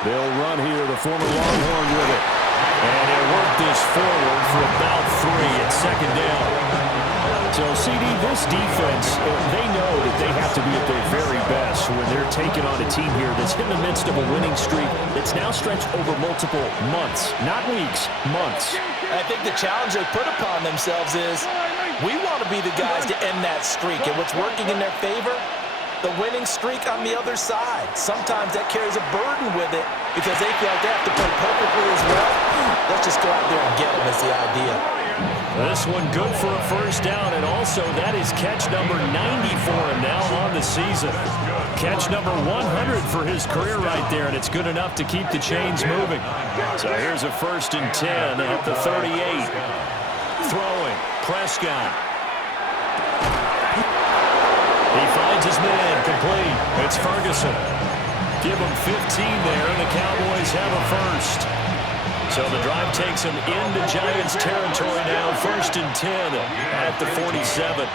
They'll run here, the former Longhorn with it. And he'll work this forward for about 3 at second down. So, CD, this defense, they know that they have to be at their very best when they're taking on a team here that's in the midst of a winning streak that's now stretched over multiple months, not weeks, months. I think the challenge they put upon themselves is we want to be the guys to end that streak. And what's working in their favor? The winning streak on the other side. Sometimes that carries a burden with it because they feel like they have to play perfectly as well. Let's just go out there and get them is the idea. This one good for a first down, and also that is catch number 90 for him now on the season. Catch number 100 for his career right there, and it's good enough to keep the chains moving. So here's a 1st and 10 at the 38. Throwing, Prescott. He finds his man, complete. It's Ferguson. Give him 15 there, and the Cowboys have a first. So the drive takes him into Giants territory now. 1st and 10 at the 47.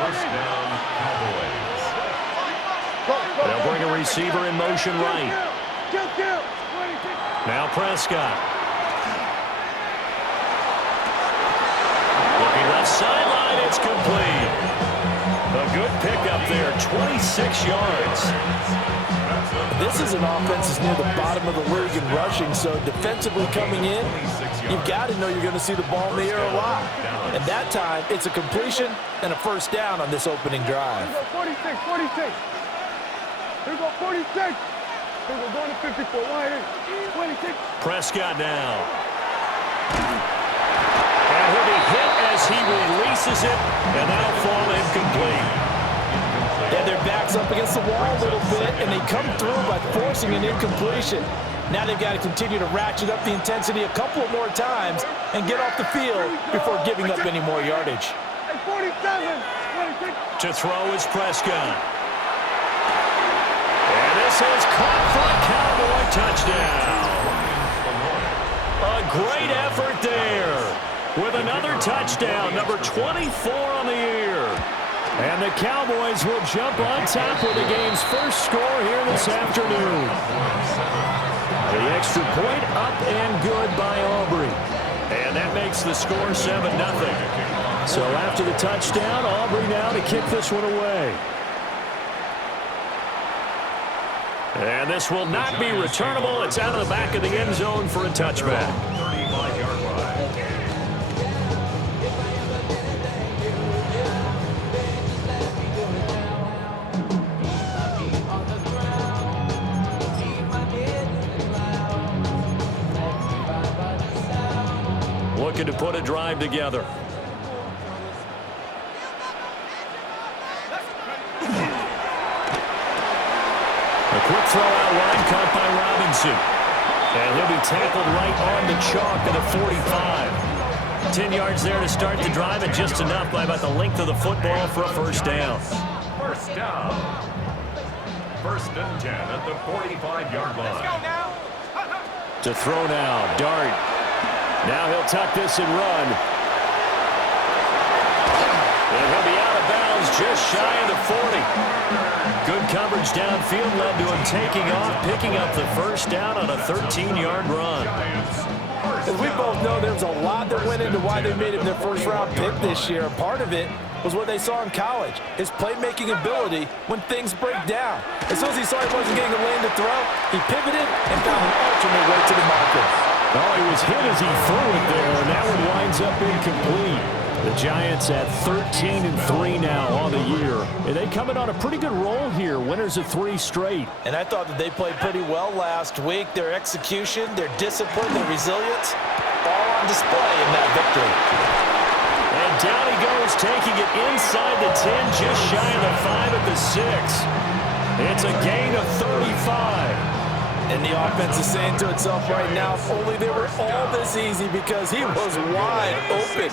First down, Cowboys. They'll bring a receiver in motion right. Now Prescott. Looking left sideline, it's complete. A good pickup there, 26 yards. This is an offense that's near the bottom of the league in rushing, so defensively coming in, you've got to know you're going to see the ball in the air a lot. And that time, it's a completion and a first down on this opening drive. 46. Here we go, 46. Here we go, going to 54. 26. Prescott now. And he'll be hit as he releases it, and that'll fall incomplete. Yeah, their back's up against the wall a little bit, and they come through by forcing an incompletion. Now they've got to continue to ratchet up the intensity a couple of more times and get off the field before giving up any more yardage. 47. To throw is Prescott. And this is caught for a Cowboy touchdown. A great effort there with another touchdown, number 24 on the year. And the Cowboys will jump on top with the game's first score here this afternoon. The extra point up and good by Aubrey. And that makes the score 7-0. So after the touchdown, Aubrey now to kick this one away. And this will not be returnable. It's out of the back of the end zone for a touchback. 35-yard line. Looking to put a drive together. A quick throw out wide caught by Robinson. And he'll be tackled right on the chalk at the 45. 10 yards there to start the drive, and just enough by about the length of the football for a first down. First down. 1st and 10 at the 45-yard line. Let's go now. To throw now, Dart. Now he'll tuck this and run. And he'll be out of bounds just shy of the 40. Good coverage downfield led to him taking off, picking up the first down on a 13-yard run. As we both know, there's a lot that went into why they made him their first-round pick this year. Part of it was what they saw in college, his playmaking ability when things break down. As soon as he saw he wasn't getting a lane to throw, he pivoted and found an alternate way to the market. Oh, he was hit as he threw it there, and that one winds up incomplete. The Giants at 13-3 now on the year. And they come in on a pretty good roll here, winners of 3 straight. And I thought that they played pretty well last week. Their execution, their discipline, their resilience, all on display in that victory. And down he goes, taking it inside the 10, just shy of the 5 at the 6. It's a gain of 35. And the offense is saying to itself right now, if only they were all this easy, because he was wide open.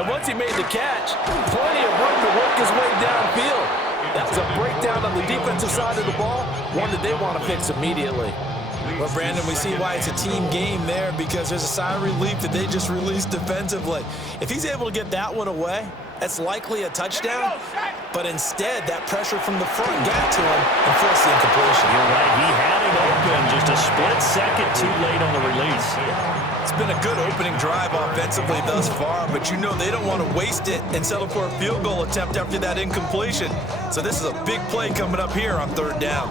And once he made the catch, plenty of room to work his way downfield. That was a breakdown on the defensive side of the ball, one that they want to fix immediately. Well, Brandon, we see why it's a team game there, because there's a sigh of relief that they just released defensively. If he's able to get that one away, That's likely a touchdown, but instead that pressure from the front got to him and forced the incompletion. You're right, he had it open, just a split second too late on the release. It's been a good opening drive offensively thus far, but you know they don't want to waste it and settle for a field goal attempt after that incompletion. So this is a big play coming up here on 3rd down.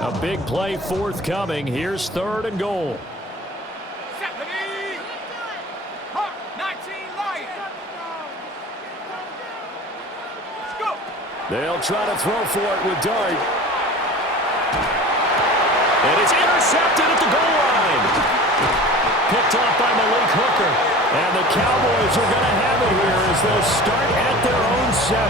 A big play forthcoming. Here's 3rd and goal. They'll try to throw for it with Dart. And it's intercepted at the goal line. Picked off by Malik Hooker. And the Cowboys are going to have it here as they'll start at their own 7.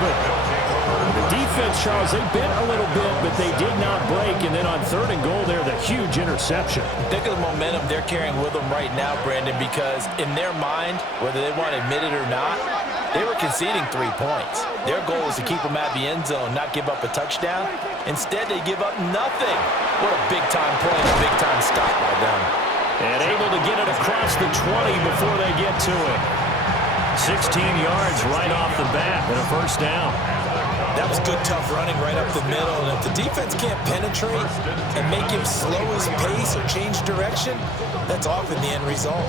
The defense, Charles, they bit a little bit, but they did not break. And then on 3rd and goal there, the huge interception. Think of the momentum they're carrying with them right now, Brandon, because in their mind, whether they want to admit it or not, they were conceding 3 points. Their goal is to keep them at the end zone, not give up a touchdown. Instead, they give up nothing. What a big-time play and a big-time stop by them. And able to get it across the 20 before they get to it. 16 yards right off the bat and a 1st down. That was good, tough running right up the middle. And if the defense can't penetrate and make him slow his pace or change direction, that's often the end result.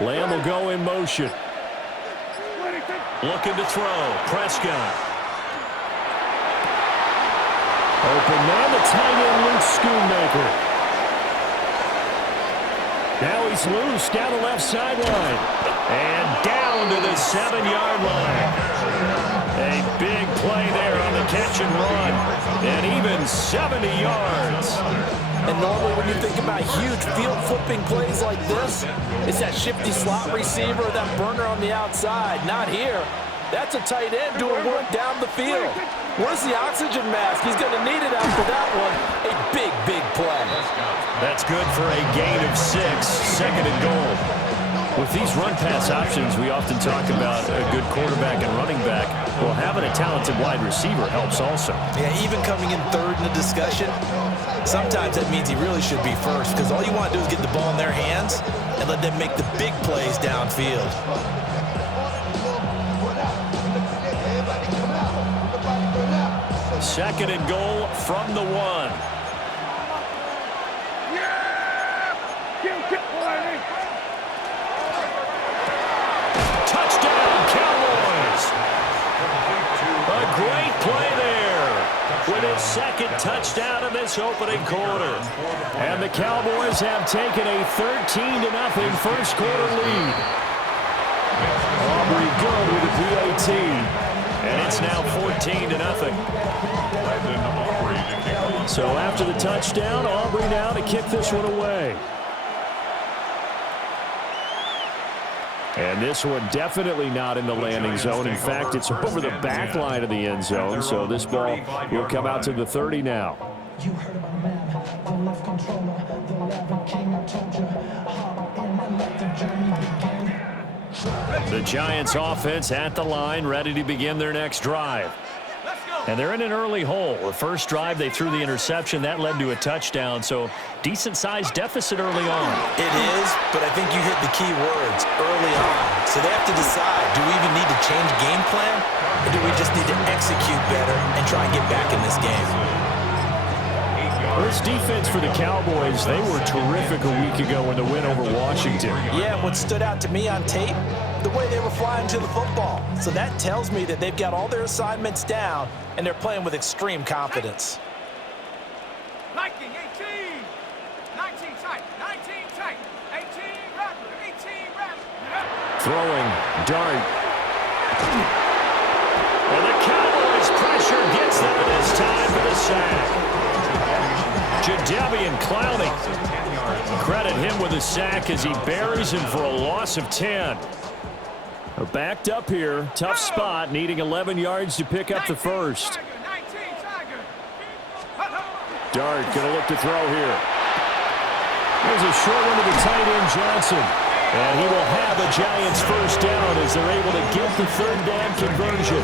Lamb will go in motion. Looking to throw. Prescott. Open man, the tight end, Luke Schoonmaker. Now he's loose down the left sideline. And down to the 7-yard line. A big play there on the catch and run. And even 70 yards. And normally when you think about huge field flipping plays like this, it's that shifty slot receiver, that burner on the outside. Not here. That's a tight end doing work down the field. Where's the oxygen mask? He's going to need it after that one. A big, big play. That's good for a gain of 6, 2nd and goal. With these run-pass options, we often talk about a good quarterback and running back. Well, having a talented wide receiver helps also. Yeah, even coming in 3rd in the discussion, sometimes that means he really should be 1st because all you want to do is get the ball in their hands and let them make the big plays downfield. Second and goal from the 1. Touchdown, Cowboys! A great play there with his 2nd touchdown of this opening quarter. And the Cowboys have taken a 13-0 first quarter lead. Aubrey good with a PAT. And it's now 14-0. So after the touchdown, Aubrey now to kick this one away. And this one definitely not in the landing zone. In fact, it's over the back line of the end zone. So this ball will come out to the 30 now. You heard about a man, the left controller, the left king, I told you, hop in my left, the journey began. The Giants offense at the line, ready to begin their next drive. And they're in an early hole. The first drive, they threw the interception. That led to a touchdown, so decent-sized deficit early on. It is, but I think you hit the key words, early on. So they have to decide, do we even need to change game plan, or do we just need to execute better and try and get back in this game? This defense for the Cowboys, they were terrific a week ago in the win over Washington. Yeah, what stood out to me on tape, the way they were flying to the football. So that tells me that they've got all their assignments down, and they're playing with extreme confidence. 19, 18, 19 tight, 19 tight, 18 rapid, 18 rapid. Throwing, Dart. And the Cowboys pressure gets there this time for the sack. Jadeveon Clowney. Credit him with a sack as he buries him for a loss of 10. Backed up here, tough spot, needing 11 yards to pick up the first. Dart going to look to throw here. There's a short one to the tight end, Johnson. And he will have a Giants first down as they're able to get the third down conversion.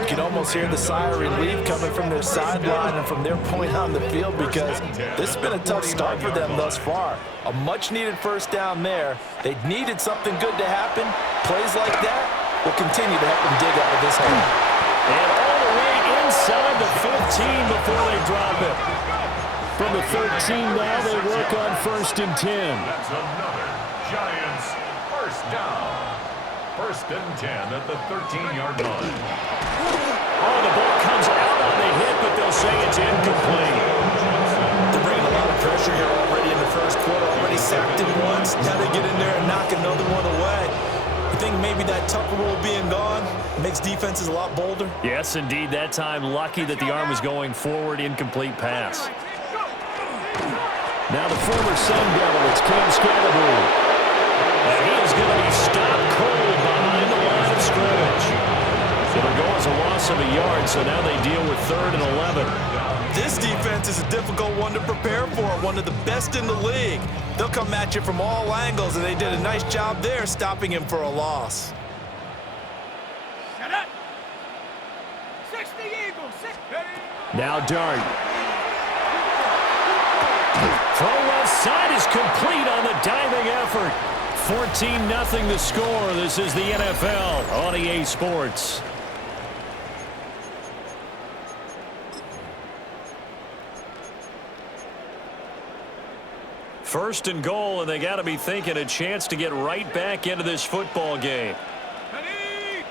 You can almost hear the sigh of relief coming from their sideline and from their point on the field because this has been a tough start for them thus far. A much-needed first down there. They needed something good to happen. Plays like that will continue to help them dig out of this hole. And all the way inside the 15 before they drop it. From the 13 now, they work on 1st and 10. That's another Giants first down. 1st and 10 at the 13-yard line. Oh, the ball comes out on the hit, but they'll say it's incomplete. They're bringing a lot of pressure here already in the first quarter. Already sacked him once. Now they get in there and knock another one away. I think maybe that Tucker rule being gone makes defenses a lot bolder. Yes, indeed. That time, lucky that the arm was going forward. Incomplete pass. Now the former Sun Devil, it's Cam Scatterboo. And he is going to be stopped cold behind the line of scrimmage. It'll go as a loss of a yard, so now they deal with 3rd and 11. This defense is a difficult one to prepare for, one of the best in the league. They'll come at you from all angles, and they did a nice job there stopping him for a loss. Shut up. 60 Eagles. 60. Now Dart. Throw left side is complete on the diving effort. 14-0 the score. This is the NFL on EA Sports. First and goal, and they got to be thinking a chance to get right back into this football game.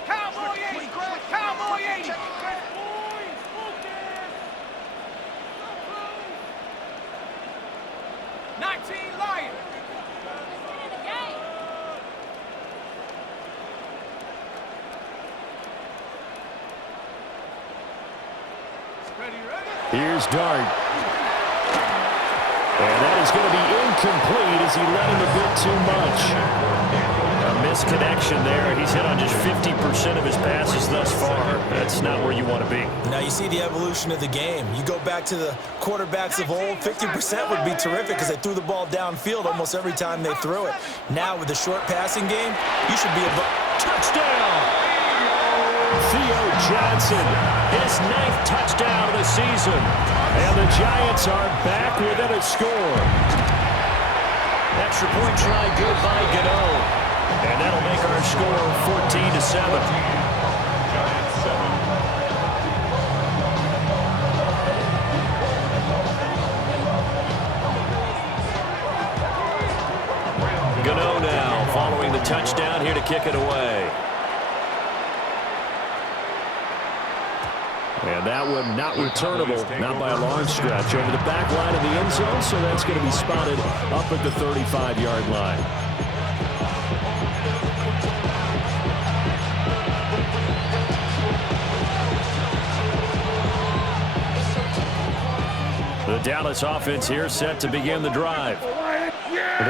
Cowboy 80. Cowboy 80. 19 Lions. Here's Dart. And that is going to be incomplete as he led him a bit too much. A misconnection there. He's hit on just 50% of his passes thus far. That's not where you want to be. Now you see the evolution of the game. You go back to the quarterbacks of old, 50% would be terrific because they threw the ball downfield almost every time they threw it. Now with the short passing game, you should be above. Touchdown! Theo Johnson, his 9th touchdown of the season. And the Giants are back within a score. Extra point try good by Juggernaut. And that'll make our score 14-7. Giants 7. Juggernaut now following the touchdown here to kick it away. And that one not returnable, not by a long stretch. Over the back line of the end zone, so that's going to be spotted up at the 35-yard line. The Dallas offense here set to begin the drive.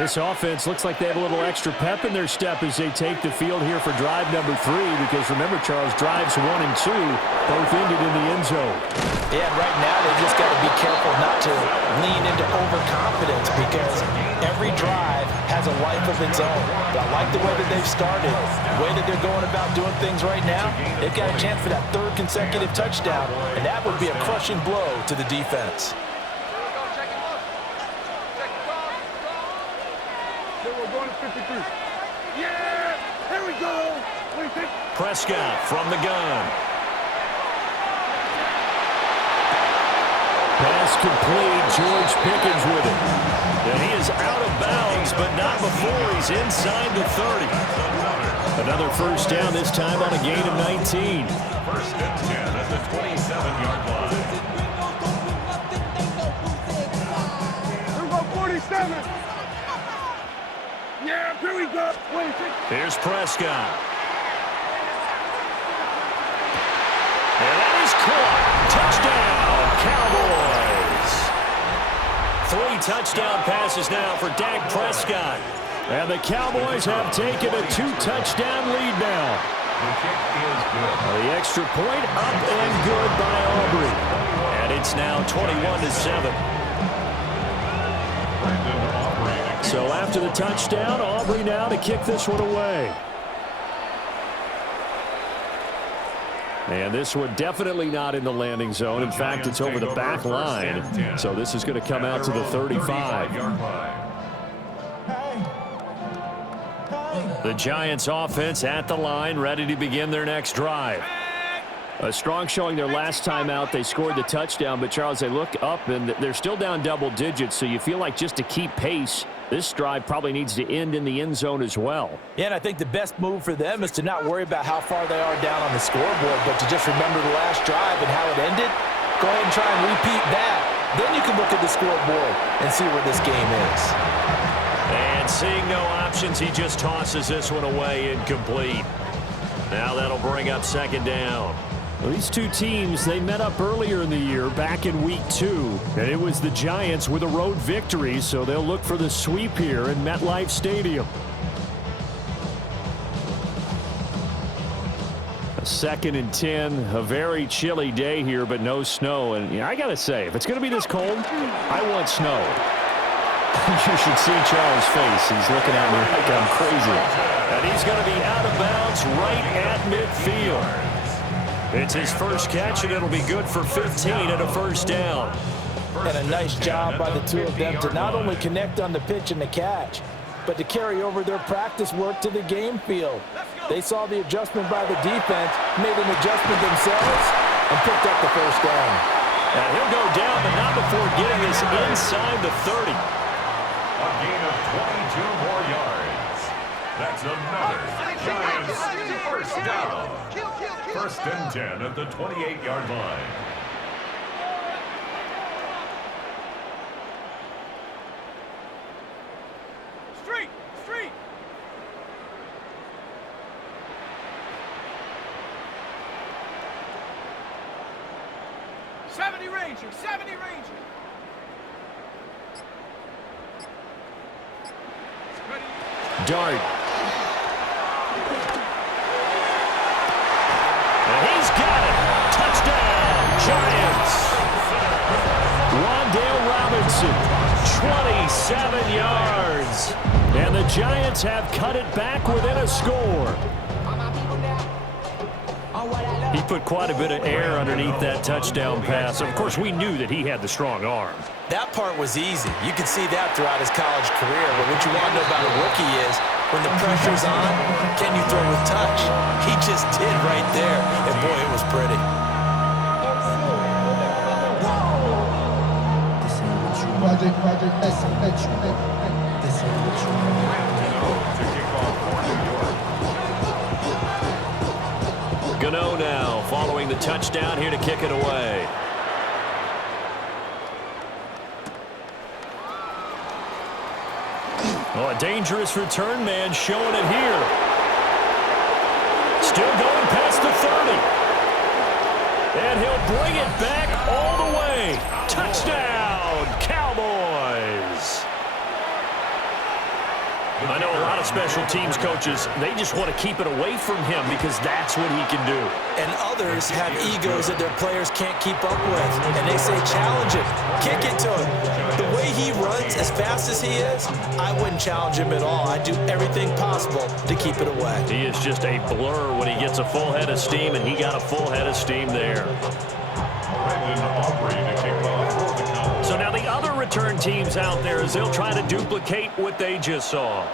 This offense looks like they have a little extra pep in their step as they take the field here for drive number 3, because remember, Charles, drives 1 and 2 both ended in the end zone. Yeah, right now they just got to be careful not to lean into overconfidence because every drive has a life of its own. But I like the way that they've started, the way that they're going about doing things right now. They've got a chance for that 3rd consecutive touchdown, and that would be a crushing blow to the defense. Yeah, here we go. What do you think? Prescott from the gun. Pass complete. George Pickens with it. And he is out of bounds, but not before he's inside the 30. Another first down, this time on a gain of 19. 1st and 10 at the 27-yard line. Here we go, 47. Yeah, here we go. Wait, Here's Prescott. And that is caught. Touchdown, Cowboys. 3 touchdown passes now for Dak Prescott. And the Cowboys have taken a 2-touchdown lead now. The kick is good. The extra point up and good by Aubrey. And It's now 21-7. So after the touchdown, Aubrey now to kick this one away. And this one definitely not in the landing zone. In fact, it's over the back line. So this is going to come out to the 35. The Giants offense at the line, ready to begin their next drive. A strong showing their last time out. They scored the touchdown, but Charles, they look up and they're still down double digits, so you feel like just to keep pace, this drive probably needs to end in the end zone as well. Yeah, and I think the best move for them is to not worry about how far they are down on the scoreboard, but to just remember the last drive and how it ended. Go ahead and try and repeat that. Then you can look at the scoreboard and see where this game is. And seeing no options, he just tosses this one away incomplete. Now that'll bring up second down. Well, these two teams, they met up earlier in the year, back in week 2, and it was the Giants with a road victory, so they'll look for the sweep here in MetLife Stadium. A 2nd and 10, a very chilly day here, but no snow. And I got to say, if it's going to be this cold, I want snow. You should see Charles' face. He's looking at me like I'm crazy. And he's going to be out of bounds right at midfield. It's his first catch, and it'll be good for 15 and a first down. And a nice job by the two of them to not only connect on the pitch and the catch, but to carry over their practice work to the game field. They saw the adjustment by the defense, made an adjustment themselves, and picked up the first down. And he'll go down, but not before getting this inside the 30. A gain of 22 more yards. That's another Giants first down. 1st and 10 at the 28-yard line. Street! 70 Ranger! 70 Ranger! Dart. And he's got it. Touchdown, Giants. Rondale Robinson, 27 yards. And the Giants have cut it back within a score. He put quite a bit of air underneath that touchdown pass. Of course, we knew that he had the strong arm. That part was easy. You could see that throughout his college career. But what you want to know about a rookie is when the pressure's on, can you throw with touch? He just did right there. And, boy, it was pretty. Juggernaut now following the touchdown here to kick it away. Oh, a dangerous return man showing it here. Still going past the 30. And he'll bring it back all the way. Touchdown, Cowboys. I know a lot of special teams coaches, they just want to keep it away from him because that's what he can do. And others have egos that their players can't keep up with. And they say, challenge it. Kick it to him. The way he runs as fast as he is, I wouldn't challenge him at all. I'd do everything possible to keep it away. He is just a blur when he gets a full head of steam, and he got a full head of steam there. So now the other return teams out there as they'll try to duplicate what they just saw.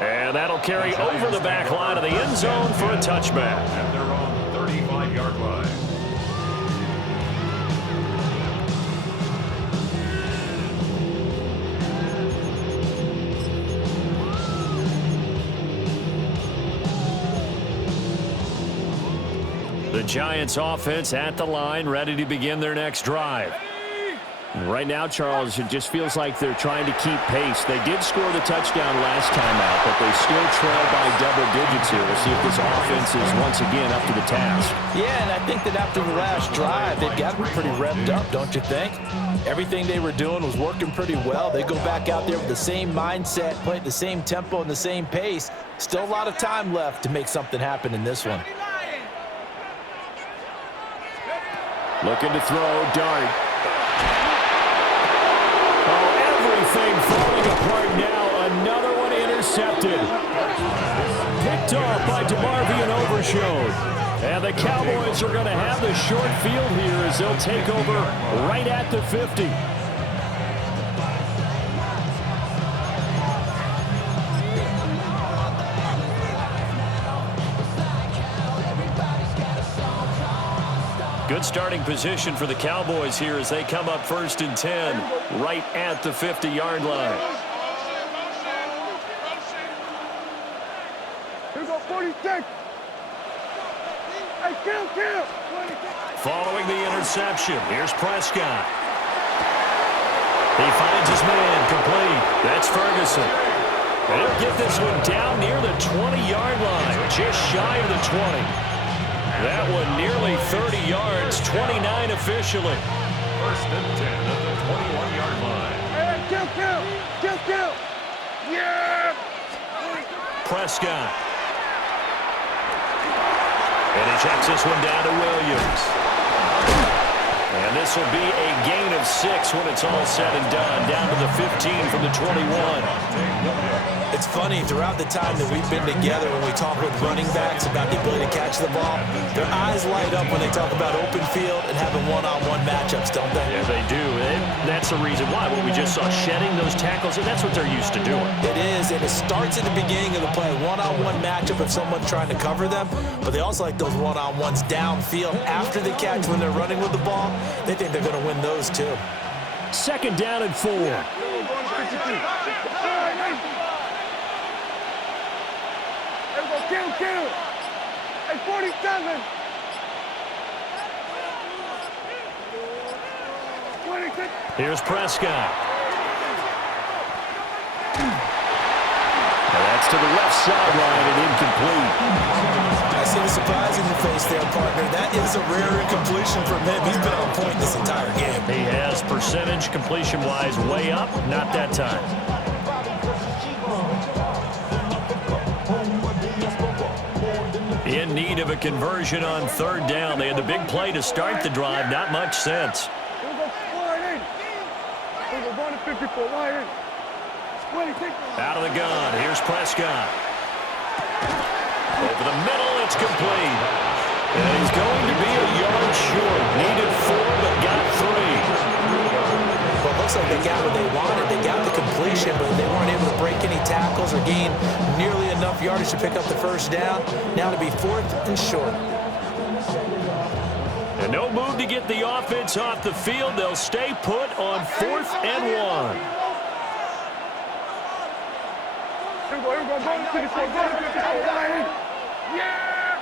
And that'll carry over the back line of the end zone for a touchback. And they're on the 35-yard line. The Giants offense at the line, ready to begin their next drive. Right now, Charles, it just feels like they're trying to keep pace. They did score the touchdown last time out, but they still trail by double digits here. We'll see if this offense is once again up to the task. Yeah, and I think that after the last drive, they've got to be pretty revved up, don't you think? Everything they were doing was working pretty well. They go back out there with the same mindset, play at the same tempo and the same pace. Still a lot of time left to make something happen in this one. Looking to throw, Dart. Oh, everything falling apart now. Another one intercepted. Picked off by DeMarvion Overshown. And the Cowboys are going to have the short field here as they'll take over right at the 50. Good starting position for the Cowboys here as they come up 1st and 10 right at the 50-yard line. Here we go, 46. Hey, kill. Following the interception, here's Prescott. He finds his man complete. That's Ferguson. And he'll get this one down near the 20-yard line, just shy of the 20. That one nearly 30 yards, 29 officially. 1st and 10 at the 21-yard line. Hey, kill. Yeah! Prescott. And he checks this one down to Williams. And this will be a gain of 6 when it's all said and done. Down to the 15 from the 21. It's funny, throughout the time that we've been together, when we talk with running backs about the ability to catch the ball, their eyes light up when they talk about open field and having one-on-one matchups, don't they? Yeah, they do. And that's the reason why. When we just saw shedding those tackles, and that's what they're used to doing. It is, and it starts at the beginning of the play. One-on-one matchup if someone's trying to cover them, but they also like those one-on-ones downfield after the catch when they're running with the ball. They think they're going to win those, too. 2nd down and 4. Kill. Hey, 47. 26. Here's Prescott. And that's to the left sideline and incomplete. I see the surprise in your face there, partner. That is a rare incompletion from him. He's been on point this entire game. He has percentage completion-wise way up, not that time. In need of a conversion on 3rd down. They had the big play to start the drive. Not much sense. Here we go, wide in. Here we go, running 54, wide in. 26. Out of the gun. Here's Prescott. Over the middle, it's complete. And he's going to be a yard short. Needed 4, but got 3. Well, it looks like they got what they wanted. They got the completion, but they weren't able to break any tackles or gain nearly enough yardage to pick up the 1st down. Now to be 4th and short. And no move to get the offense off the field. They'll stay put on 4th and 1. Here we go, running 54, wide in. Yeah!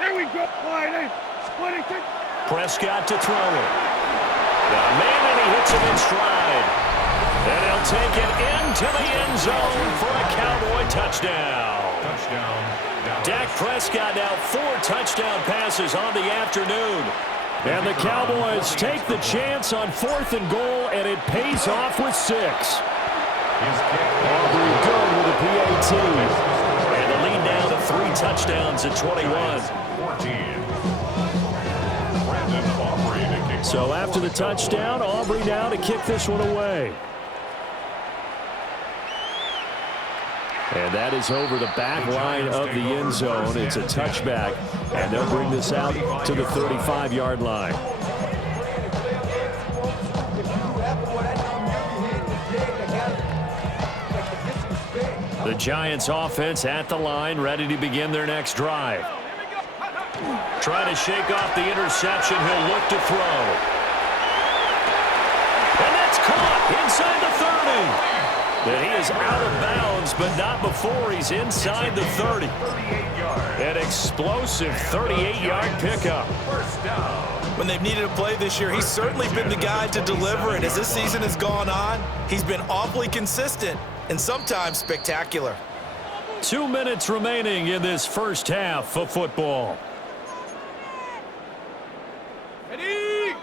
There we go, wide in. 26. Prescott to throw it. The man, and he hits him in stride. And he'll take it into the end zone for a Cowboy touchdown. Dak Prescott now 4 touchdown passes on the afternoon. And the Cowboys take the chance on 4th and goal, and it pays off with 6. Aubrey good with a PAT. And the lead now to 3 touchdowns at 21. So after the touchdown, Aubrey now to kick this one away. And that is over the back line of the end zone. It's a touchback, and they'll bring this out to the 35-yard line. The Giants offense at the line, ready to begin their next drive. Trying to shake off the interception. He'll look to throw. And that's caught inside the 30. And he is out of bounds, but not before he's inside the 30. An explosive 38-yard pickup. When they've needed a play this year, he's certainly been the guy to deliver. And as this season has gone on, he's been awfully consistent and sometimes spectacular. 2 minutes remaining in this first half of football. Ready?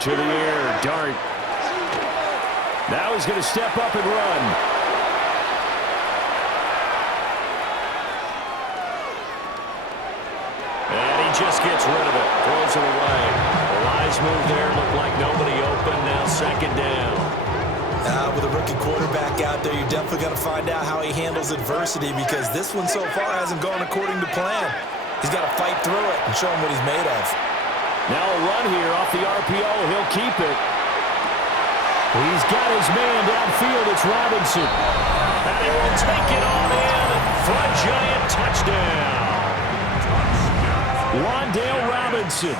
To the air, Dart. Now he's going to step up and run. just gets rid of it. Throws it away. The wise move there. Looked like nobody open. Now second down. With a rookie quarterback out there, you're definitely going to find out how he handles adversity, because this one so far hasn't gone according to plan. He's got to fight through it and show him what he's made of. Now a run here off the RPO. He'll keep it. He's got his man downfield. It's Robinson. And he will take it on in for a giant touchdown. Wan'Dale Robinson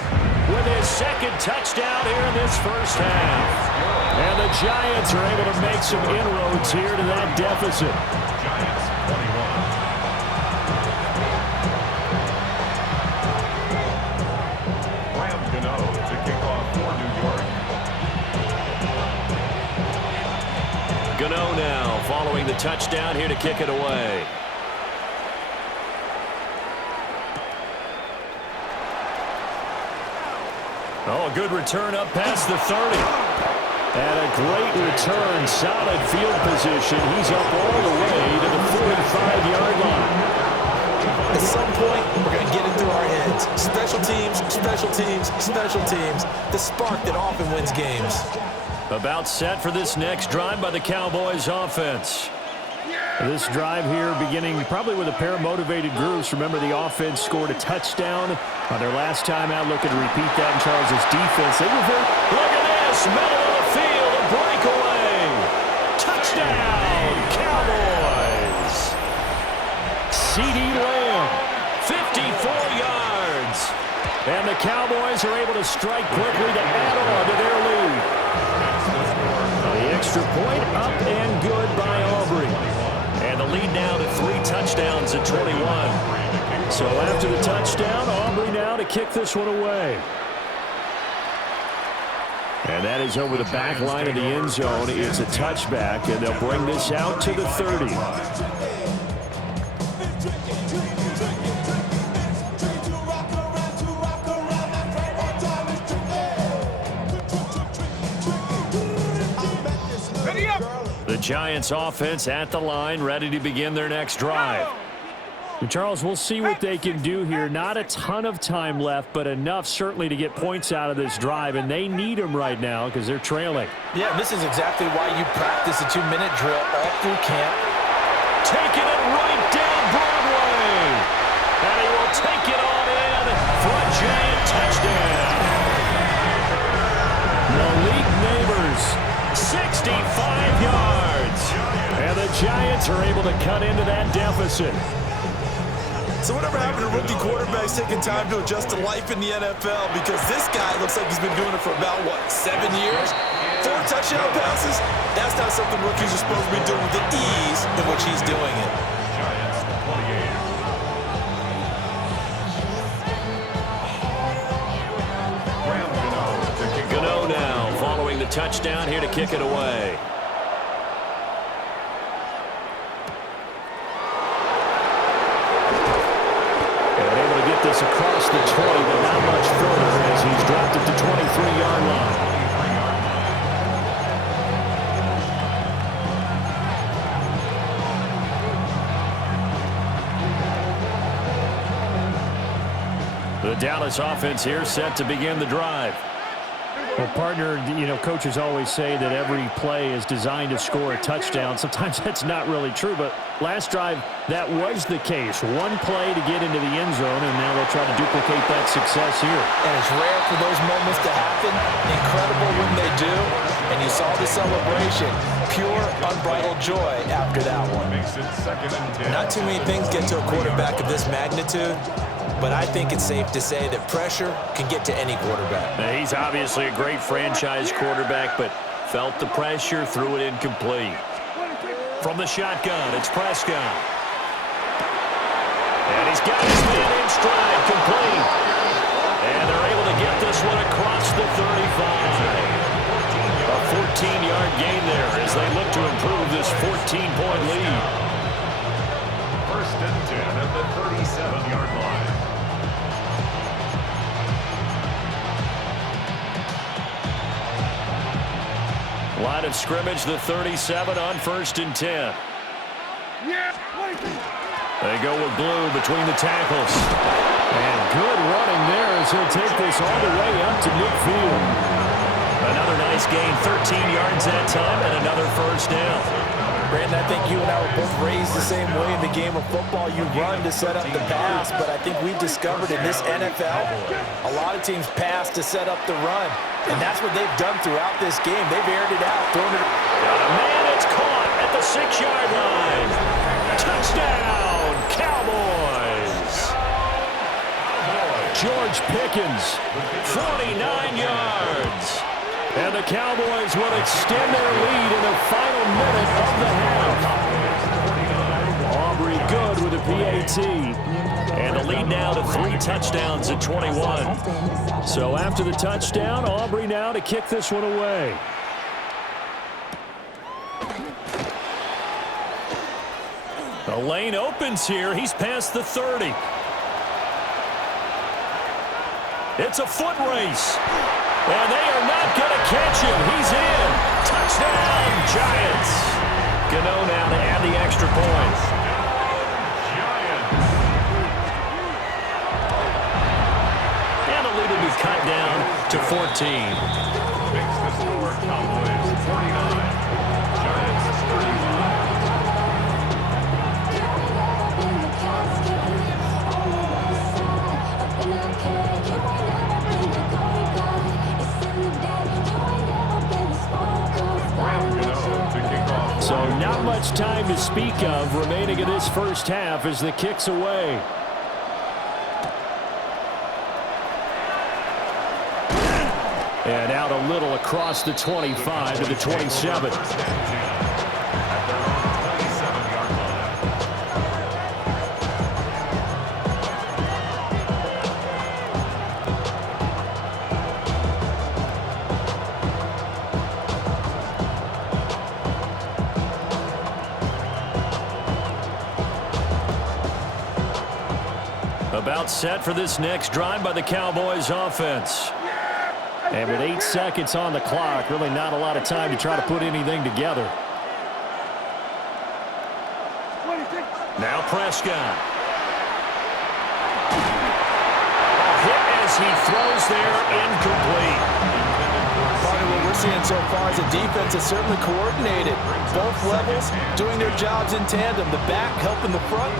with his second touchdown here in this first half. And the Giants are able to make some inroads here to that deficit. Giants 21. Juggernaut to kick off for New York. Juggernaut now following the touchdown here to kick it away. Oh, a good return up past the 30. And a great return, solid field position. He's up all the way to the 45-yard line. At some point, we're going to get it through our heads. Special teams, special teams, special teams. The spark that often wins games. About set for this next drive by the Cowboys offense. This drive here beginning probably with a pair of motivated groups. Remember, the offense scored a touchdown on their last time out. Looking to repeat that in Charles' defense. They were very, look at this, middle of the field, a breakaway. Touchdown, Cowboys. C.D. Lamb, 54 yards. And the Cowboys are able to strike quickly to add on to their lead. The extra point up and good by Aubrey. And the lead now to 3 touchdowns at 21. So after the touchdown, Aubrey now to kick this one away. And that is over the back line of the end zone. It's a touchback, and they'll bring this out to the 30. The Giants offense at the line, ready to begin their next drive. And Charles, we'll see what they can do here. Not a ton of time left, but enough certainly to get points out of this drive, and they need them right now because they're trailing. Yeah, this is exactly why you practice a 2-minute drill all through camp. Taking it right down Broadway. And he will take it on in for a giant touchdown. Malik Neighbors, 65 yards. And the Giants are able to cut into that deficit. So whatever happened to rookie quarterbacks taking time to adjust to life in the NFL? Because this guy looks like he's been doing it for about, 7 years? 4 touchdown passes? That's not something rookies are supposed to be doing with the ease in which he's doing it. Giants 28. Juggernaut now following the touchdown here to kick it away. This across the 20, but not much further as he's dropped at the 23-yard line. The Dallas offense here set to begin the drive. Well, partner, coaches always say that every play is designed to score a touchdown. Sometimes that's not really true, but last drive, that was the case. One play to get into the end zone, and now they'll try to duplicate that success here. And it's rare for those moments to happen. Incredible when they do. And you saw the celebration. Pure, unbridled joy after that one. Makes it 2nd and 10. Not too many things get to a quarterback of this magnitude. But I think it's safe to say that pressure can get to any quarterback. Now, he's obviously a great franchise quarterback, but felt the pressure, threw it incomplete. From the shotgun, it's Prescott. And he's got his man in stride, complete. And they're able to get this one across the 35. A 14-yard gain there as they look to improve this 14-point lead. 1st and 10 at the 37-yard line. Line of scrimmage, the 37 on 1st and 10. They go with glue between the tackles. And good running there as he'll take this all the way up to midfield. Another nice gain, 13 yards that time, and another first down. Brandon, I think you and I were both raised the same way in the game of football. You run to set up the pass, but I think we've discovered in this NFL, a lot of teams pass to set up the run, and that's what they've done throughout this game. They've aired it out, thrown it. Got a man, it's caught at the 6-yard line. Touchdown, Cowboys. George Pickens, 49 yards. And the Cowboys will extend their lead in the final minute of the half. Aubrey good with a PAT. And the lead now to 3 touchdowns at 21. So after the touchdown, Aubrey now to kick this one away. The lane opens here. He's past the 30. It's a foot race. And they are not going to catch him. He's in. Touchdown, Giants. Gano now to add the extra point. And the lead will be cut down to 14. Makes the score Cowboys 49. Giants 31. So not much time to speak of remaining in this first half as the kick's away. And out a little across the 25 to the 27. About set for this next drive by the Cowboys offense. And with 8 seconds on the clock, really not a lot of time to try to put anything together. Now Prescott. A hit as he throws there, incomplete. Part of what we're seeing so far is the defense is certainly coordinated. Both levels doing their jobs in tandem. The back helping the front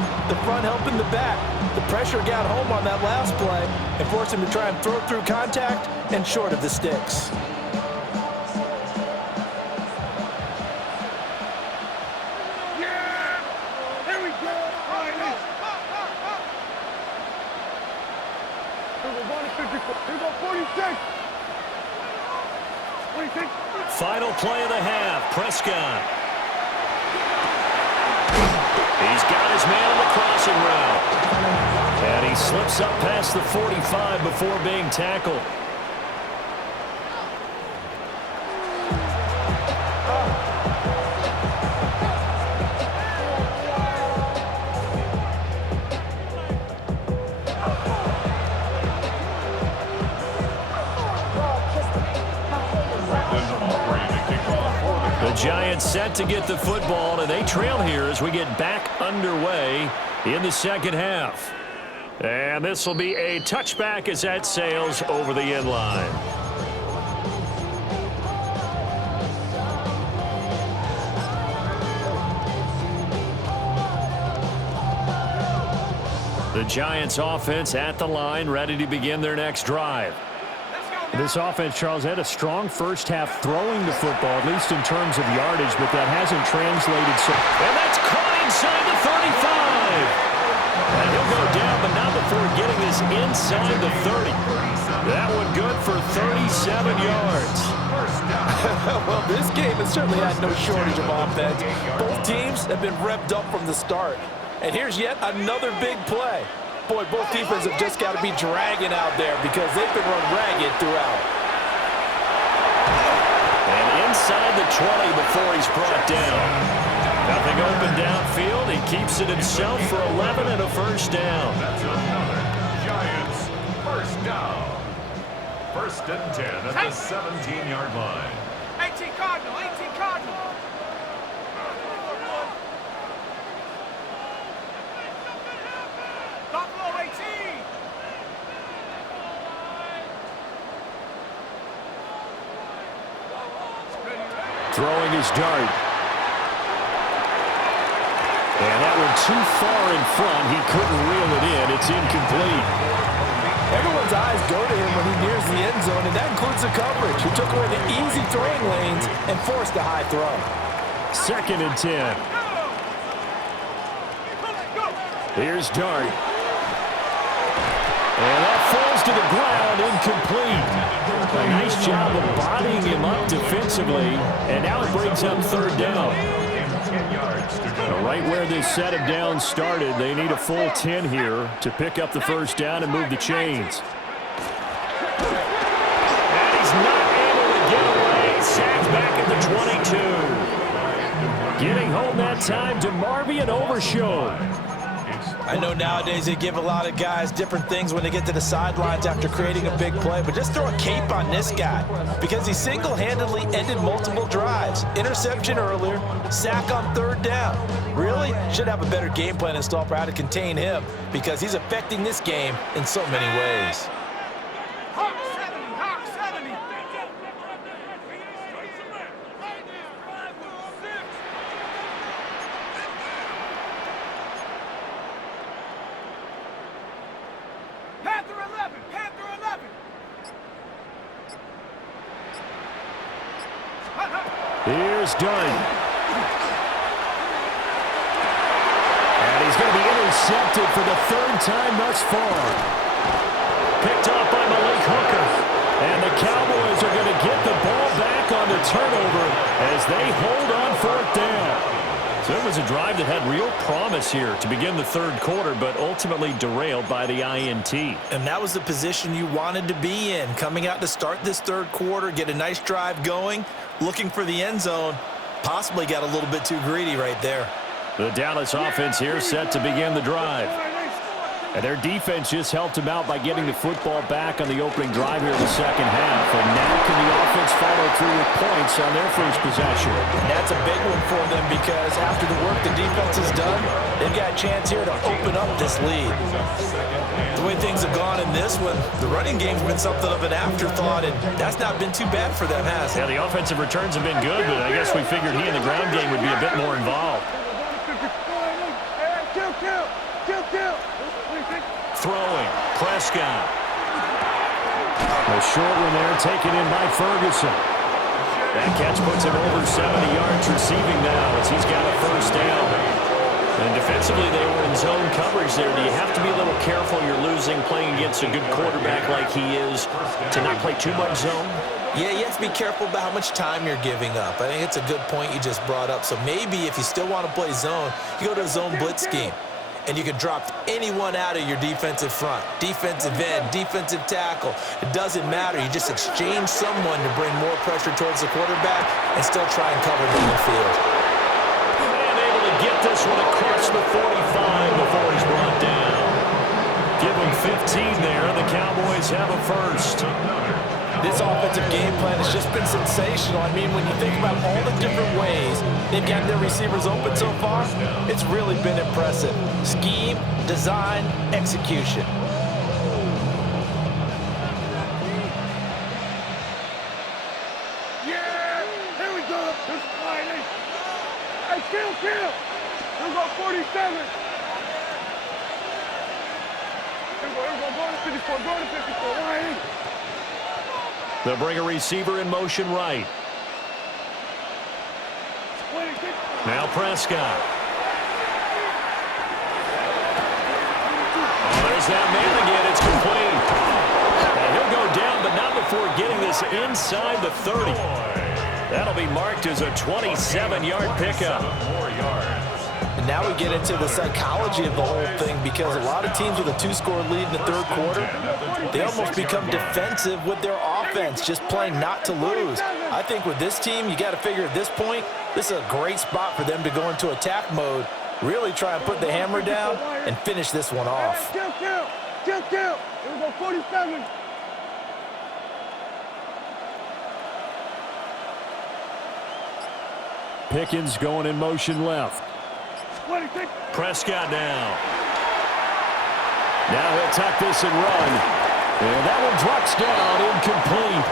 helping the back. The pressure got home on that last play and forced him to try and throw through contact and short of the sticks. Yeah! Here we go! Here we go, 46! 46! Final play of the half, Prescott. He's got his man on the crossing route. And he slips up past the 45 before being tackled. The Giants set to get the football, and they trail here as we get back underway in the second half. And this will be a touchback as that sails over the end line. The Giants offense at the line, ready to begin their next drive. This offense, Charles, had a strong first half throwing the football, at least in terms of yardage, but that hasn't translated. And that's caught inside the 35. And he'll go down, but not before getting this inside the 30. That one good for 37 yards. Well, this game has certainly had no shortage of offense. Both teams have been revved up from the start. And here's yet another big play. Boy, both defenses have just got to be dragging out there because they've been run ragged throughout. And inside the 20 before he's brought down. Nothing open downfield. He keeps it himself for 11 and a first down. That's another Giants first down. First and 10 at the 17-yard line. 18 Cardinal, 18 Cardinal. Throwing his dart. And that one too far in front. He couldn't reel it in. It's incomplete. Everyone's eyes go to him when he nears the end zone, and that includes the coverage. He took away the easy throwing lanes and forced a high throw. 2nd and 10. Here's Dart. And that falls to the ground, incomplete. A nice job of bodying him up defensively, and now it brings up 3rd down. Right where this set of downs started, they need a full 10 here to pick up the 1st down and move the chains. And he's not able to get away. Sacked back at the 22. Getting home that time to Marvian Overshown. I know nowadays they give a lot of guys different things when they get to the sidelines after creating a big play, but just throw a cape on this guy because he single-handedly ended multiple drives. Interception earlier, sack on 3rd down. Really should have a better game plan installed for how to contain him because he's affecting this game in so many ways. Here's Dunn. And he's going to be intercepted for the 3rd time thus far. Picked off by Malik Hooker. And the Cowboys are going to get the ball back on the turnover as they hold on 4th down. So it was a drive that had real promise here to begin the 3rd quarter, but ultimately derailed by the INT. And that was the position you wanted to be in, coming out to start this 3rd quarter, get a nice drive going, looking for the end zone. Possibly got a little bit too greedy right there. The Dallas offense here set to begin the drive. And their defense just helped him out by getting the football back on the opening drive here in the 2nd half. And now can the offense follow through with points on their first possession? And that's a big one for them because after the work the defense has done, they've got a chance here to open up this lead. The way things have gone in this one, the running game's been something of an afterthought, and that's not been too bad for them, has it? Yeah, the offensive returns have been good, but I guess we figured he in the ground game would be a bit more involved. Throwing, Prescott. A short one there taken in by Ferguson. That catch puts him over 70 yards receiving now as he's got a 1st down. And defensively, they were in zone coverage there. Do you have to be a little careful? You're losing, playing against a good quarterback like he is, to not play too much zone? Yeah, you have to be careful about how much time you're giving up. I think it's a good point you just brought up. So maybe if you still want to play zone, you go to a zone blitz scheme. And you can drop anyone out of your defensive front, defensive end, defensive tackle. It doesn't matter. You just exchange someone to bring more pressure towards the quarterback and still try and cover them in the field. And able to get this one across the 45 before he's brought down. Give him 15 there. The Cowboys have a 1st. This offensive game plan has just been sensational. I mean, when you think about all the different ways they've got their receivers open so far, it's really been impressive. Scheme, design, execution. Yeah! Here we go! Hey, kill! Here we go, 47! Here we go, go to 54, go to 54, right? They'll bring a receiver in motion right. Now Prescott. Oh, there's that man again. It's complete. And he'll go down, but not before getting this inside the 30. That'll be marked as a 27-yard pickup. And now we get into the psychology of the whole thing because a lot of teams with a 2-score lead in the 3rd quarter, they almost become defensive with their offense, just playing not to lose. I think with this team, you got to figure at this point, this is a great spot for them to go into attack mode, really try and put the hammer down and finish this one off. Kill! Here we go, 47! Pickens going in motion left. Prescott down. Now he'll tuck this and run. And that one drops down, incomplete.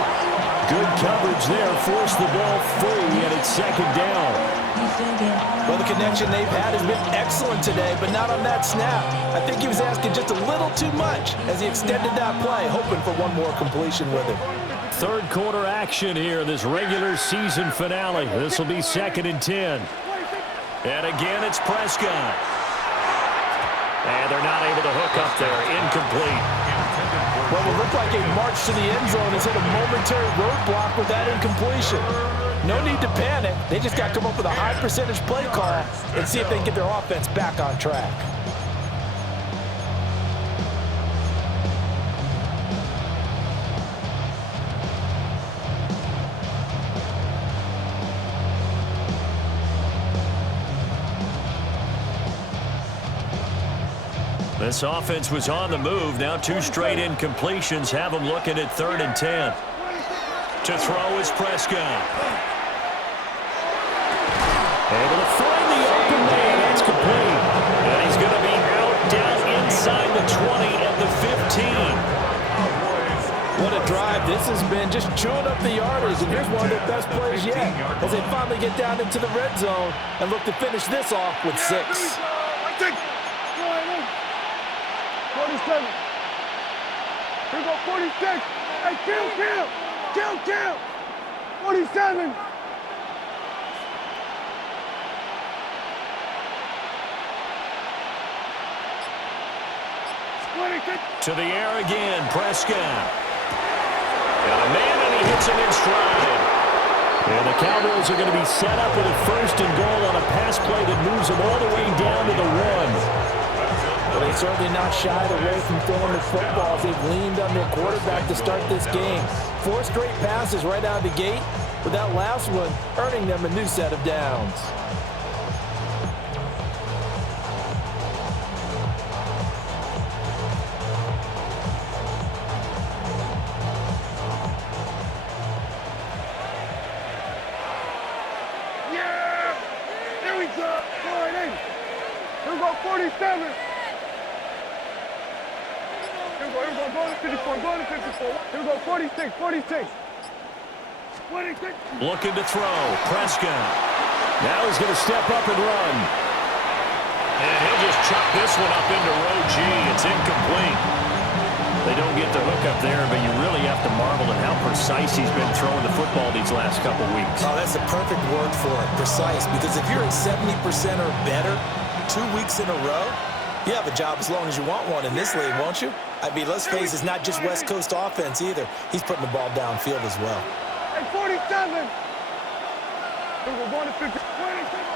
Good coverage there. Forced the ball free, and it's second down. Well, the connection they've had has been excellent today, but not on that snap. I think he was asking just a little too much as he extended that play, hoping for one more completion with it. Third quarter action here in this regular season finale. This will be 2nd and 10. And again, it's Prescott. And they're not able to hook up there. Incomplete. Well, it looked like a march to the end zone has hit a momentary roadblock with that incompletion. No need to panic. They just got to come up with a high percentage play call and see if they can get their offense back on track. This offense was on the move. Now 2 straight incompletions have them looking at 3rd and 10. To throw is Prescott. Able to find the open man. That's complete. And he's going to be out down inside the 20 at the 15. What a drive this has been, just chewing up the yardage, and here's one of their best plays yet as they finally get down into the red zone and look to finish this off with 6. 47. Here we go, 46. Hey, kill. 47. To the air again, Prescott. Got a man, and he hits him in stride. And the Cowboys are going to be set up with a 1st and goal on a pass play that moves them all the way down to the 1. Well, they certainly not shied away from throwing the football as they've leaned on their quarterback to start this game. 4 straight passes right out of the gate, with that last one earning them a new set of downs. Yeah! There we go. 48. Here we go, 47. Here we go, go to 54, go to 54. Here we go, 46. 26. Looking to throw, Prescott. Now he's going to step up and run. And he'll just chuck this one up into row G. It's incomplete. They don't get the hook up there, but you really have to marvel at how precise he's been throwing the football these last couple weeks. Oh, that's the perfect word for it, precise, because if you're at 70% or better 2 weeks in a row, you have a job as long as you want one in this league, won't you? I mean, let's face it, it's not just West Coast offense either. He's putting the ball downfield as well. Hey, 47.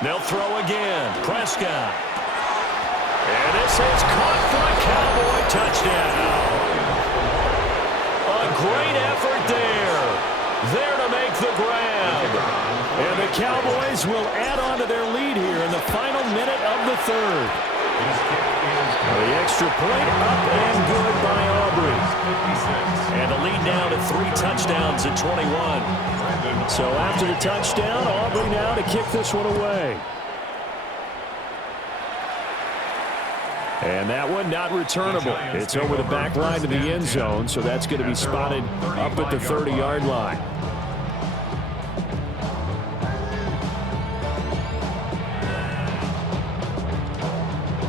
They'll throw again. Prescott. And this is caught for a Cowboy touchdown. A great effort there. There to make the grab. And the Cowboys will add on to their lead here in the final minute of the 3rd. The extra point up and good by Aubrey. And the lead now to 3 touchdowns at 21. So after the touchdown, Aubrey now to kick this one away. And that one not returnable. It's over the back line to the end zone, so that's going to be spotted up at the 30-yard line.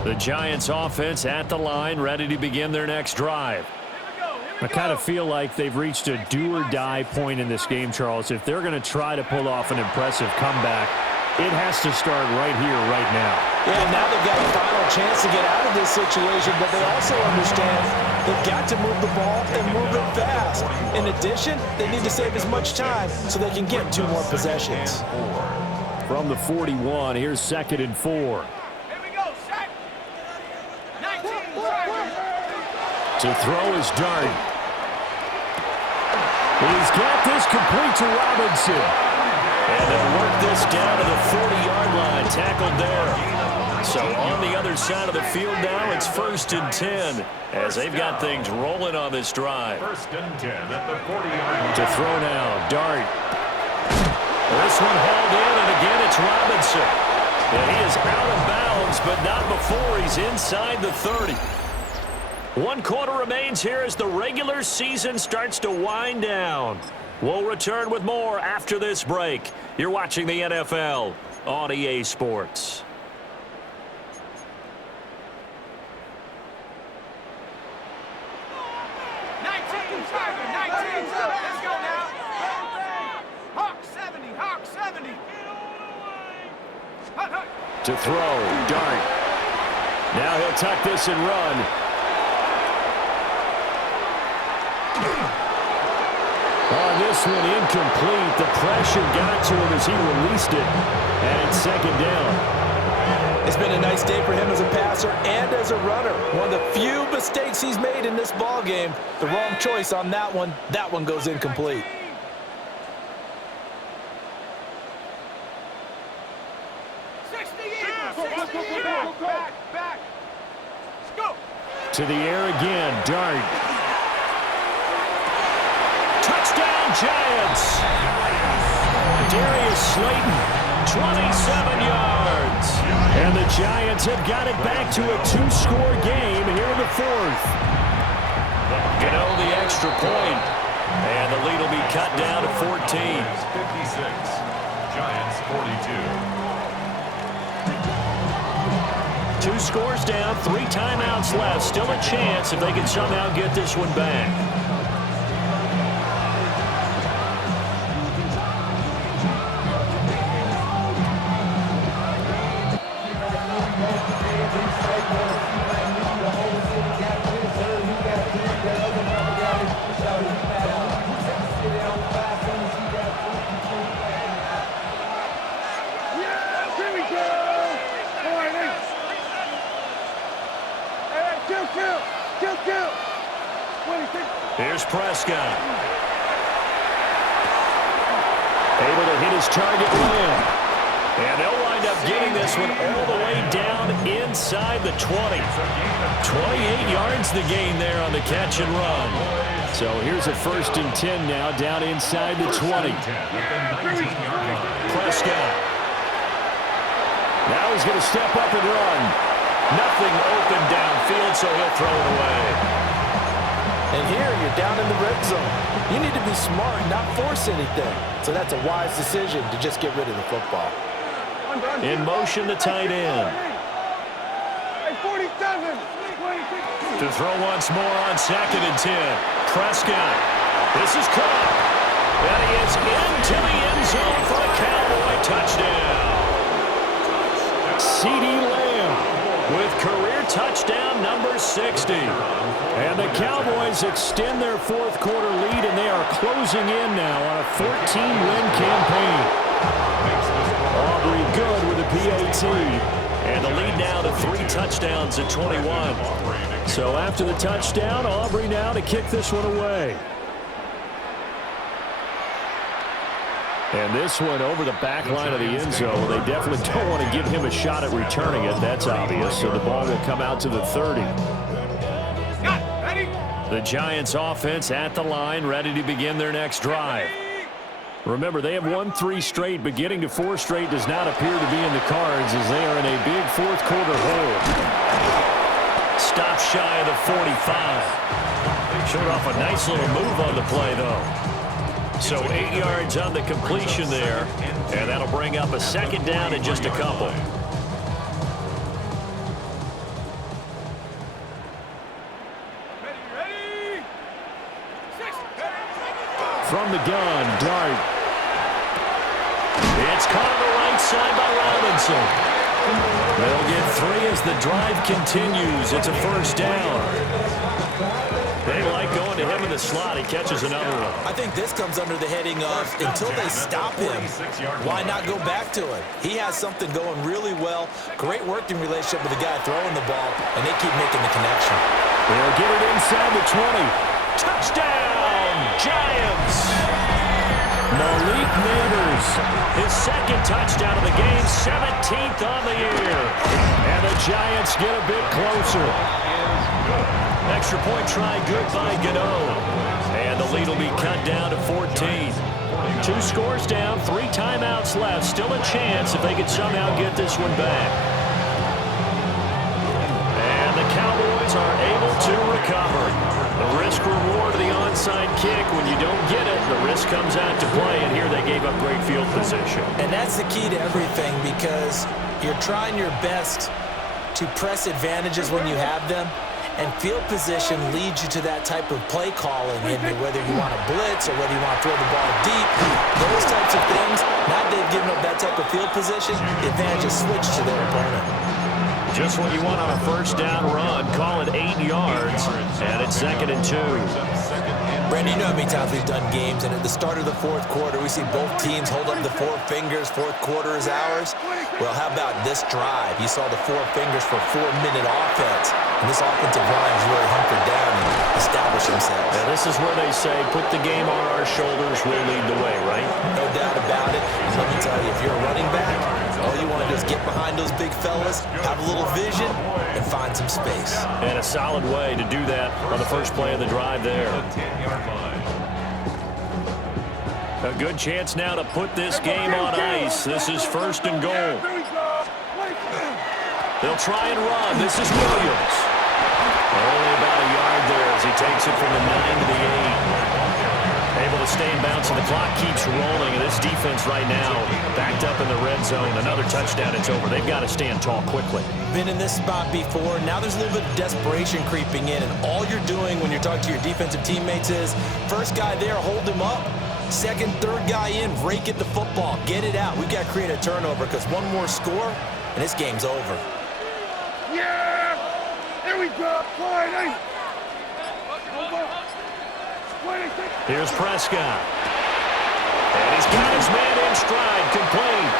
The Giants offense at the line, ready to begin their next drive. I kind of feel like they've reached a do-or-die point in this game, Charles. If they're going to try to pull off an impressive comeback, it has to start right here, right now. Yeah, now they've got a final chance to get out of this situation, but they also understand they've got to move the ball and move it fast. In addition, they need to save as much time so they can get 2 more possessions. From the 41, here's 2nd and 4. Here we go, set. 19. To throw is Dart. He's got this complete to Robinson. And they'll work this down to the 40-yard line, tackled there. So on the other side of the field now, it's 1st and 10 as they've got things rolling on this drive. 1st and 10 at the 40-yard line. To throw now, Dart. This one held in, and again it's Robinson. And he is out of bounds, but not before he's inside the 30. 1 quarter remains here as the regular season starts to wind down. We'll return with more after this break. You're watching the NFL on EA Sports. To throw, Dart. Now he'll tuck this and run. On this one, incomplete. The pressure got to him as he released it. And it's second down. It's been a nice day for him as a passer and as a runner. One of the few mistakes he's made in this ball game. The wrong choice on that one. That one goes incomplete. To the air again, Dart. Touchdown, Giants! Darius Slayton, 27 yards. And the Giants have got it back to a two-score game here in the fourth. Gano the extra point. And the lead will be cut down to 14. 56. Giants 42. 2 scores down, 3 timeouts left. Still a chance if they can somehow get this one back. Here's Prescott. Able to hit his target Lamb. And they'll wind up getting this one all the way down inside the 20. 28 yards the gain there on the catch and run. So here's a 1st and 10 now down inside the 20. Prescott. Now he's going to step up and run. Nothing open downfield, so he'll throw it away. And here you're down in the red zone. You need to be smart, not force anything. So that's a wise decision to just get rid of the football. In motion, the tight end. 47. To throw once more on 2nd and 10. Prescott. This is caught. And he is into the end zone for a Cowboy touchdown. CeeDee Lamb with career touchdown number 60. And the Cowboys extend their 4th quarter lead, and they are closing in now on a 14-win campaign. Aubrey good with a PAT. And the lead now to 3 touchdowns at 21. So after the touchdown, Aubrey now to kick this one away. And this one over the back line of the end zone. They definitely don't want to give him a shot at returning it. That's obvious. So the ball will come out to the 30. The Giants offense at the line, ready to begin their next drive. Remember, they have won 3 straight, but getting to 4 straight does not appear to be in the cards as they are in a big 4th quarter hole. Stop shy of the 45. Showed off a nice little move on the play, though. So 8 yards on the completion there, and that'll bring up a 2nd down in just a couple. From the gun, Dart. It's caught on the right side by Robinson. They'll get 3 as the drive continues. It's a 1st down. They like going to him in the slot. He catches another one. I think this comes under the heading of until they stop him, why not go back to it? He has something going really well. Great working relationship with the guy throwing the ball, and they keep making the connection. They'll get it inside the 20. Touchdown, Giants! Malik Neighbors, his 2nd touchdown of the game, 17th on the year. And the Giants get a bit closer. Extra point try good by Gano. And the lead will be cut down to 14. 2 scores down, 3 timeouts left. Still a chance if they could somehow get this one back. And the Cowboys are able to recover. The risk reward of the onside kick. When you don't get it, the risk comes out to play, and here they gave up great field position. And that's the key to everything, because you're trying your best to press advantages when you have them, and field position leads you to that type of play calling, and whether you want to blitz or whether you want to throw the ball deep, those types of things. Now they've given up that type of field position, the advantage is switched to their opponent. Just what you want on a first down run. Call it 8 yards, and it's 2nd and 2. Brandon, you know how many times we've done games, and at the start of the fourth quarter, we see both teams hold up the 4 fingers, fourth quarter is ours. Well, how about this drive? You saw the 4 fingers for 4-minute offense, and this offensive line is really hunkered down and established themselves. Now, this is where they say, put the game on our shoulders, we'll lead the way, right? No doubt about it. And let me tell you, if you're a running back, all you want to do is get behind those big fellas, have a little vision, and find some space. And a solid way to do that on the first play of the drive there. A good chance now to put this game on ice. This is 1st and goal. They'll try and run. This is Williams. Only about a yard there as he takes it from the 9 to the 8. Able to stay in bounds, and the clock keeps rolling. And this defense right now backed up in the red zone. Another touchdown, it's over. They've got to stand tall quickly. Been in this spot before. Now there's a little bit of desperation creeping in, and all you're doing when you're talking to your defensive teammates is, first guy there, hold him up. Second, third guy in, rake at the football. Get it out. We've got to create a turnover, because one more score, and this game's over. Yeah! There we go! Here's Prescott. And he's got his man in stride, complete.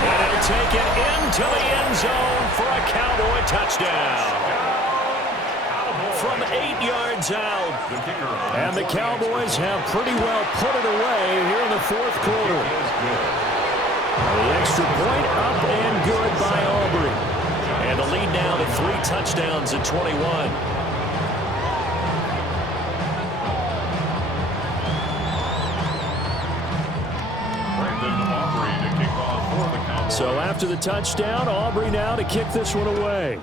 And he'll take it into the end zone for a Cowboy touchdown. From 8 yards out. And the Cowboys have pretty well put it away here in the fourth quarter. The extra point up and good by Aubrey. And the lead now to 3 touchdowns at 21. So after the touchdown, Aubrey now to kick this one away.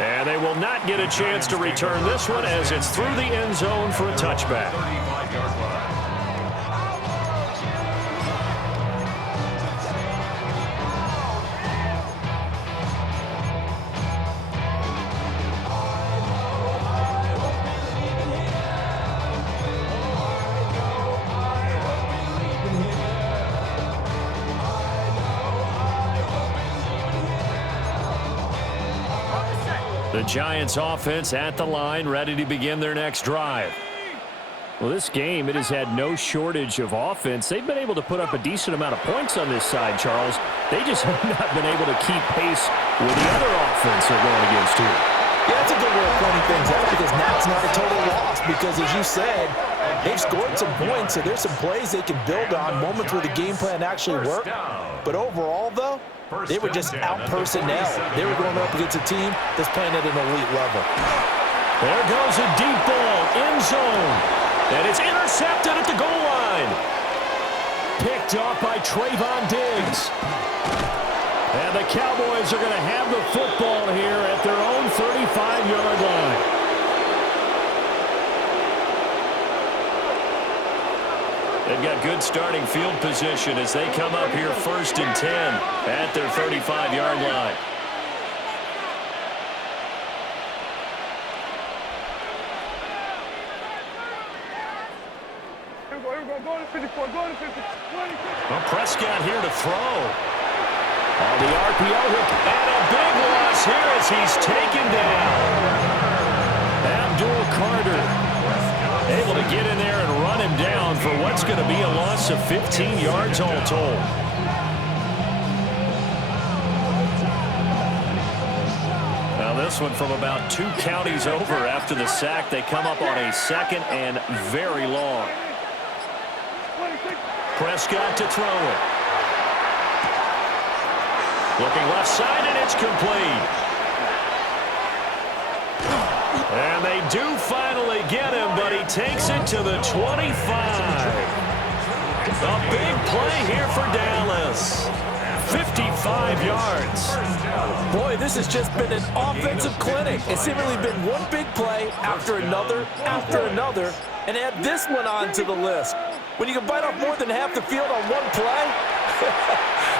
And they will not get a chance to return this one as it's through the end zone for a touchback. The Giants offense at the line, ready to begin their next drive. Well, this game, it has had no shortage of offense. They've been able to put up a decent amount of points on this side, Charles. They just have not been able to keep pace with the other offense they're going against here. Yeah, that's a good way of pointing things out, because now it's not a total loss, because as you said, they've scored some points, so there's some plays they can build on, moments where the game plan actually worked. But overall, though, they were just out-personnel. They were going up against a team that's playing at an elite level. There goes a deep ball, end zone. And it's intercepted at the goal line. Picked off by Trayvon Diggs. And the Cowboys are going to have the football here at their own 35-yard line. They've got good starting field position as they come up here 1st and 10 at their 35-yard line. Well, Prescott here to throw. On the RPO hook, and a big loss here as he's taken down. Abdul Carter able to get in there and run him down for what's going to be a loss of 15 yards all told. Now this one from about 2 counties over after the sack. They come up on a 2nd and very long. Prescott to throw it. Looking left side, and it's complete. And they do finally get him, but he takes it to the 25. A big play here for Dallas. 55 yards. Boy, this has just been an offensive clinic. It's seemingly been one big play after another, and add this one on to the list. When you can bite off more than half the field on one play,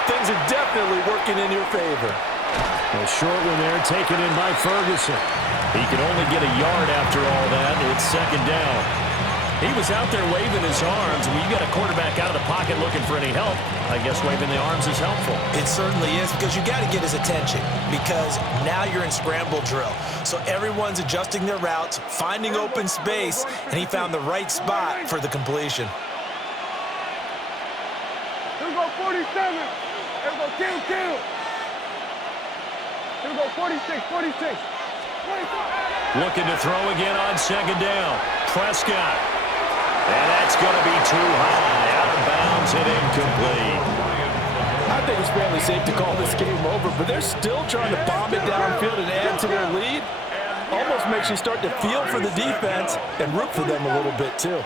things are definitely working in your favor. A short one there, taken in by Ferguson. He could only get a yard after all that. It's second down. He was out there waving his arms. When you got a quarterback out of the pocket looking for any help, I guess waving the arms is helpful. It certainly is, because you got to get his attention, because now you're in scramble drill. So everyone's adjusting their routes, finding open space, and he found the right spot for the completion. Here we go, 47. Here we go, kill. Here we go, 46. 24. Looking to throw again on second down. Prescott. And that's going to be too high. Out of bounds and incomplete. I think it's fairly safe to call this game over, but they're still trying to bomb it downfield and add to their lead. Almost makes you start to feel for the defense and root for them a little bit, too.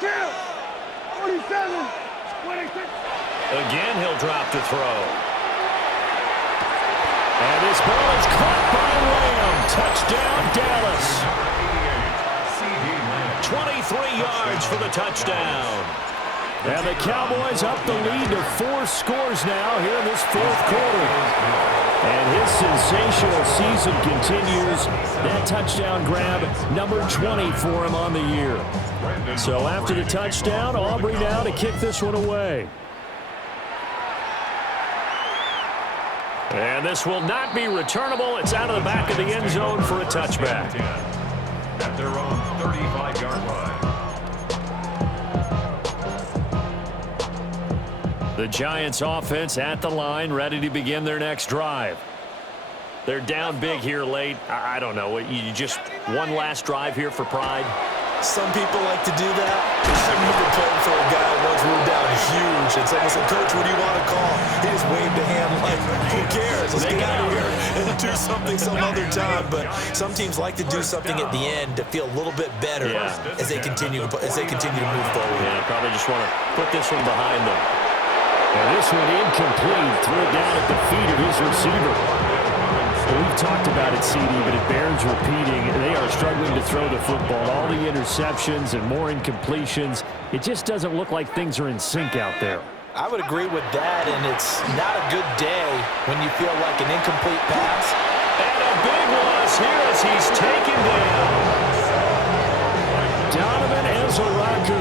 Kill. 47. 26. Again, he'll drop to throw. And this ball is caught by Lamb. Touchdown, Dallas. 23 yards for the touchdown. And the Cowboys up the lead to 4 scores now here in this fourth quarter. And his sensational season continues. That touchdown grab, number 20 for him on the year. So after the touchdown, Aubrey now to kick this one away. And this will not be returnable. It's out of the back of the end zone for a touchback. At their own 35-yard line. The Giants offense at the line, ready to begin their next drive. They're down big here late. I don't know. You just one last drive here for pride? Some people like to do that. I remember playing for a guy once we were down huge, and someone said, "Coach, what do you want to call?" He just waved a hand like, who cares? Let's get out of here and do something some other time. But some teams like to do something at the end to feel a little bit better as they continue to move forward. Yeah, probably just want to put this one behind them. And this one incomplete. Threw it down at the feet of his receiver. We've talked about it, CD, but it bears repeating. They are struggling to throw the football. All the interceptions and more incompletions. It just doesn't look like things are in sync out there. I would agree with that, and it's not a good day when you feel like an incomplete pass. And a big loss here as he's taken down. Donovan Ezaraku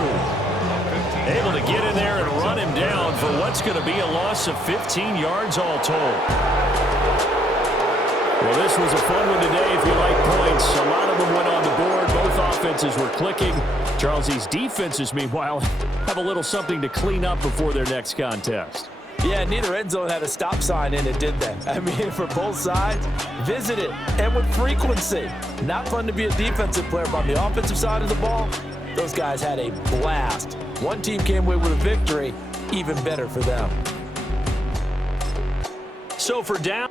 able to get in there and run him down for what's going to be a loss of 15 yards all told. Well, this was a fun one today if you like points. A lot of them went on the board. Both offenses were clicking. Charles, these defenses, meanwhile, have a little something to clean up before their next contest. Yeah, neither end zone had a stop sign in it, did they? I mean, for both sides, visit it, and with frequency. Not fun to be a defensive player, but on the offensive side of the ball, those guys had a blast. One team came away with a victory, even better for them. So for down.